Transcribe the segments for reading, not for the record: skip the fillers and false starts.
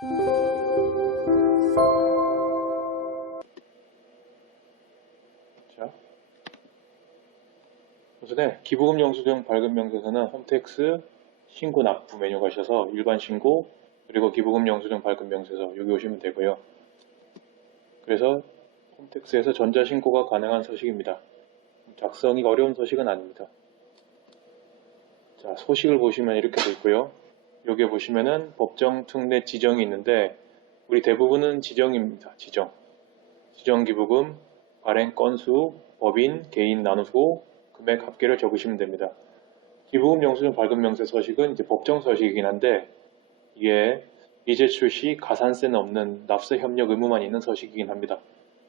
자, 우선에 기부금 영수증 발급 명세서는 홈택스 신고 납부 메뉴 가셔서 일반 신고 그리고 기부금 영수증 발급 명세서 여기 오시면 되고요. 그래서 홈택스에서 전자신고가 가능한 서식입니다. 작성이 어려운 서식은 아닙니다. 자, 소식을 보시면 이렇게 되어 있고요. 여기에 보시면은 법정 특례 지정이 있는데 우리 대부분은 지정입니다. 지정 기부금, 발행 건수, 법인, 개인 나누고 금액 합계를 적으시면 됩니다. 기부금 영수증 발급 명세 서식은 이제 법정 서식이긴 한데 이게 미제출 시 가산세는 없는 납세 협력 의무만 있는 서식이긴 합니다.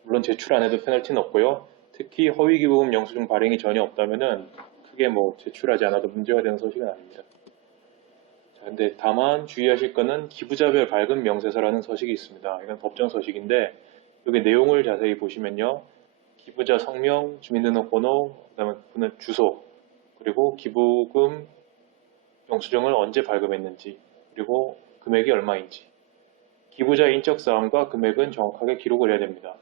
물론 제출 안 해도 페널티는 없고요. 특히 허위 기부금 영수증 발행이 전혀 없다면은 크게 뭐 제출하지 않아도 문제가 되는 서식은 아닙니다. 자, 근데 다만 주의하실 거는 기부자별 발급 명세서라는 서식이 있습니다. 이건 법정 서식인데 여기 내용을 자세히 보시면요. 기부자 성명, 주민등록번호, 그다음에 주소, 그리고 기부금 영수증을 언제 발급했는지, 그리고 금액이 얼마인지, 기부자의 인적 사항과 금액은 정확하게 기록을 해야 됩니다.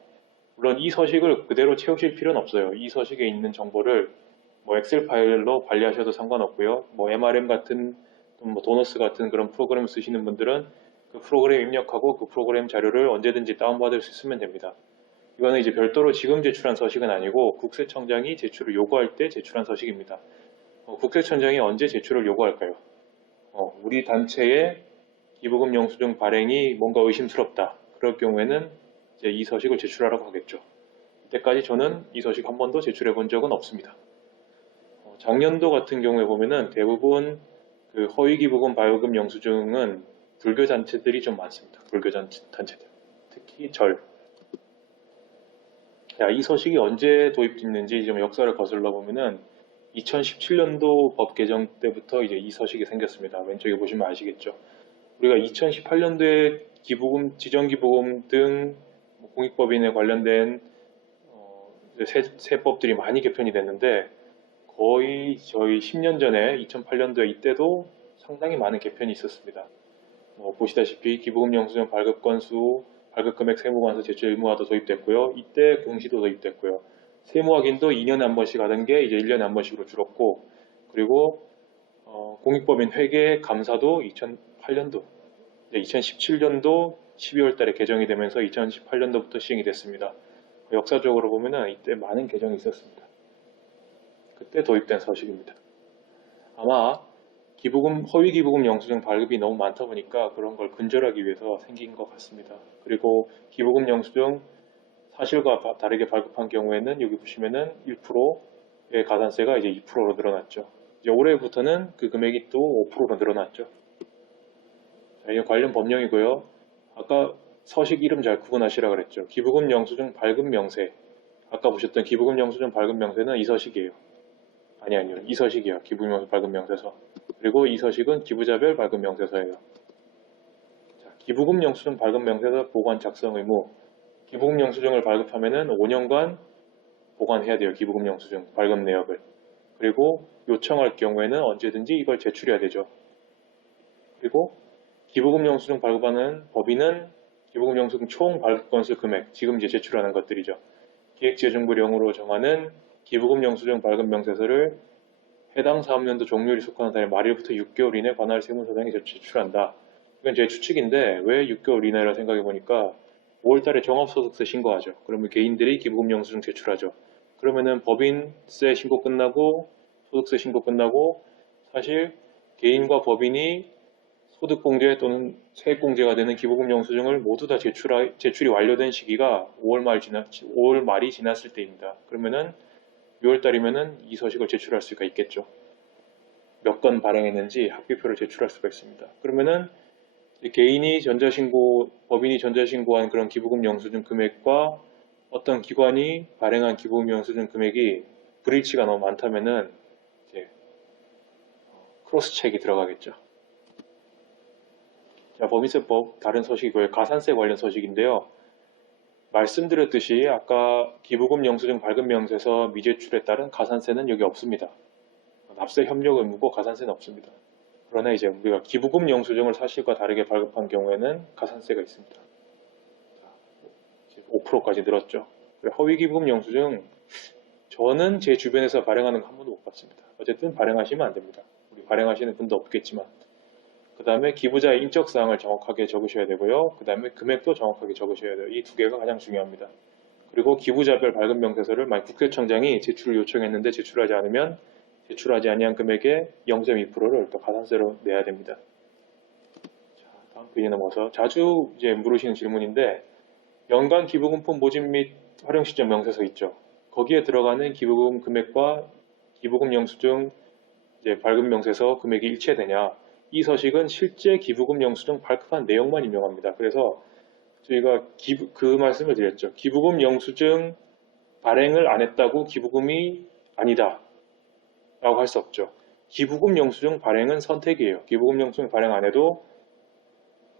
물론 이 서식을 그대로 채우실 필요는 없어요. 이 서식에 있는 정보를 뭐 엑셀 파일로 관리하셔도 상관없고요. 뭐 MRM 같은 뭐 도너스 같은 그런 프로그램을 쓰시는 분들은 그 프로그램 입력하고 그 프로그램 자료를 언제든지 다운받을 수 있으면 됩니다. 이거는 이제 별도로 지금 제출한 서식은 아니고 국세청장이 제출을 요구할 때 제출한 서식입니다. 국세청장이 언제 제출을 요구할까요? 우리 단체의 기부금 영수증 발행이 뭔가 의심스럽다. 그럴 경우에는 이제 이 서식을 제출하라고 하겠죠. 이때까지 저는 이 서식 한 번도 제출해 본 적은 없습니다. 작년도 같은 경우에 보면은 대부분 그 허위 기부금 발급 영수증은 불교 단체들이 좀 많습니다. 불교 단체들. 특히 절. 자, 이 서식이 언제 도입됐는지 좀 역사를 거슬러 보면은 2017년도 법 개정 때부터 이제 이 서식이 생겼습니다. 왼쪽에 보시면 아시겠죠. 우리가 2018년도에 기부금, 지정기부금 등 공익법인에 관련된 세법들이 많이 개편이 됐는데 거의 저희 10년 전에 2008년도에 이때도 상당히 많은 개편이 있었습니다. 보시다시피 기부금 영수증 발급 건수, 발급 금액 세무관서 제출 의무화도 도입됐고요. 이때 공시도 도입됐고요. 세무 확인도 2년에 한 번씩 하던 게 이제 1년에 한 번씩으로 줄었고, 그리고 공익법인 회계 감사도 2008년도, 2017년도 12월 달에 개정이 되면서 2018년도부터 시행이 됐습니다. 역사적으로 보면은 이때 많은 개정이 있었습니다. 그때 도입된 서식입니다. 아마 허위 기부금 영수증 발급이 너무 많다 보니까 그런 걸 근절하기 위해서 생긴 것 같습니다. 그리고 기부금 영수증 사실과 다르게 발급한 경우에는 여기 보시면은 1%의 가산세가 이제 2%로 늘어났죠. 이제 올해부터는 그 금액이 또 5%로 늘어났죠. 자, 이게 관련 법령이고요. 아까 서식 이름 잘 구분하시라 그랬죠. 기부금 영수증 발급 명세. 아까 보셨던 기부금 영수증 발급 명세는 이 서식이에요. 아니요. 이 서식이요. 기부금 영수증 발급 명세서. 그리고 이 서식은 기부자별 발급 명세서예요. 자, 기부금 영수증 발급 명세서 보관 작성 의무. 기부금 영수증을 발급하면은 5년간 보관해야 돼요. 기부금 영수증 발급 내역을. 그리고 요청할 경우에는 언제든지 이걸 제출해야 되죠. 그리고 기부금 영수증 발급하는 법인은 기부금 영수증 총 발급 건수 금액, 지금 이제 제출하는 것들이죠. 기획재정부령으로 정하는 기부금 영수증 발급 명세서를 해당 사업년도 종료일이 속하는 달의 말일부터 6개월 이내 관할 세무서장이 제출한다. 이건 제 추측인데 왜 6개월 이내라 생각해 보니까 5월달에 종합소득세 신고하죠. 그러면 개인들이 기부금 영수증 제출하죠. 그러면은 법인세 신고 끝나고 소득세 신고 끝나고 사실 개인과 법인이 소득공제 또는 세액공제가 되는 기부금 영수증을 모두 다 제출이 완료된 시기가 5월 말이 지났을 때입니다. 그러면은 6월달이면은 이 서식을 제출할 수가 있겠죠. 몇 건 발행했는지 합계표를 제출할 수가 있습니다. 그러면은 개인이 전자신고, 법인이 전자신고한 그런 기부금 영수증 금액과 어떤 기관이 발행한 기부금 영수증 금액이 불일치가 너무 많다면은 이제 크로스 체크가 들어가겠죠. 자, 법인세법 다른 서식이고요. 가산세 관련 서식인데요. 말씀드렸듯이 아까 기부금 영수증 발급 명세서 미제출에 따른 가산세는 여기 없습니다. 납세 협력 의무고 가산세는 없습니다. 그러나 이제 우리가 기부금 영수증을 사실과 다르게 발급한 경우에는 가산세가 있습니다. 5%까지 늘었죠. 허위 기부금 영수증 저는 제 주변에서 발행하는 거 한 번도 못 봤습니다. 어쨌든 발행하시면 안 됩니다. 우리 발행하시는 분도 없겠지만. 그 다음에 기부자의 인적 사항을 정확하게 적으셔야 되고요. 그 다음에 금액도 정확하게 적으셔야 돼요. 이 두 개가 가장 중요합니다. 그리고 기부자별 발급 명세서를 만약 국세청장이 제출을 요청했는데 제출하지 않으면 제출하지 아니한 금액의 0.2%를 또 가산세로 내야 됩니다. 자, 다음 페이지 넘어서 자주 이제 물으시는 질문인데 연간 기부금품 모집 및 활용 시점 명세서 있죠. 거기에 들어가는 기부금 금액과 기부금 영수증 이제 발급 명세서 금액이 일치되냐? 이 서식은 실제 기부금 영수증 발급한 내용만 인용합니다. 그래서 저희가 그 말씀을 드렸죠. 기부금 영수증 발행을 안 했다고 기부금이 아니다 라고 할 수 없죠. 기부금 영수증 발행은 선택이에요. 기부금 영수증 발행 안 해도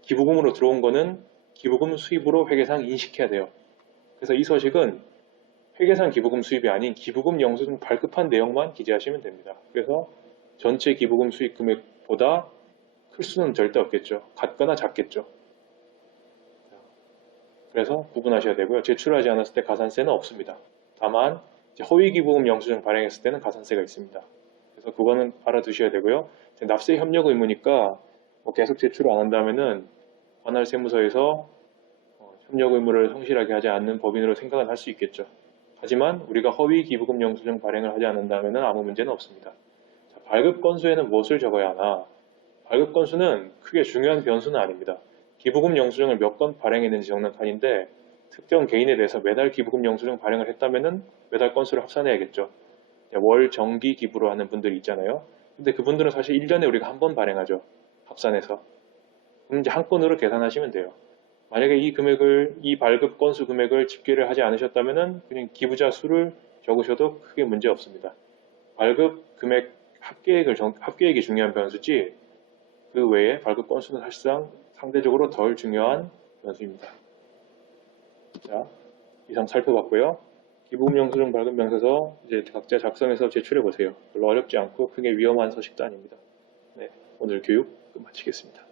기부금으로 들어온 거는 기부금 수입으로 회계상 인식해야 돼요. 그래서 이 서식은 회계상 기부금 수입이 아닌 기부금 영수증 발급한 내용만 기재하시면 됩니다. 그래서 전체 기부금 수입 금액보다 클 수는 절대 없겠죠. 같거나 작겠죠. 그래서 구분하셔야 되고요. 제출하지 않았을 때 가산세는 없습니다. 다만 허위 기부금 영수증 발행했을 때는 가산세가 있습니다. 그래서 그거는 알아두셔야 되고요. 납세 협력 의무니까 계속 제출을 안 한다면은 관할 세무서에서 협력 의무를 성실하게 하지 않는 법인으로 생각은 할 수 있겠죠. 하지만 우리가 허위 기부금 영수증 발행을 하지 않는다면 아무 문제는 없습니다. 자, 발급 건수에는 무엇을 적어야 하나? 발급 건수는 크게 중요한 변수는 아닙니다. 기부금 영수증을 몇 건 발행했는지 적는 칸인데 특정 개인에 대해서 매달 기부금 영수증 발행을 했다면 매달 건수를 합산해야겠죠. 월 정기 기부로 하는 분들이 있잖아요. 근데 그분들은 사실 1년에 우리가 한 번 발행하죠. 합산해서. 그럼 이제 한 건으로 계산하시면 돼요. 만약에 이 발급 건수 금액을 집계를 하지 않으셨다면 그냥 기부자 수를 적으셔도 크게 문제 없습니다. 발급 금액 합계액이 중요한 변수지 그 외에 발급 건수는 사실상 상대적으로 덜 중요한 변수입니다. 자, 이상 살펴봤고요. 기부금 영수증 발급 명세서 이제 각자 작성해서 제출해 보세요. 별로 어렵지 않고 크게 위험한 서식도 아닙니다. 네, 오늘 교육 마치겠습니다.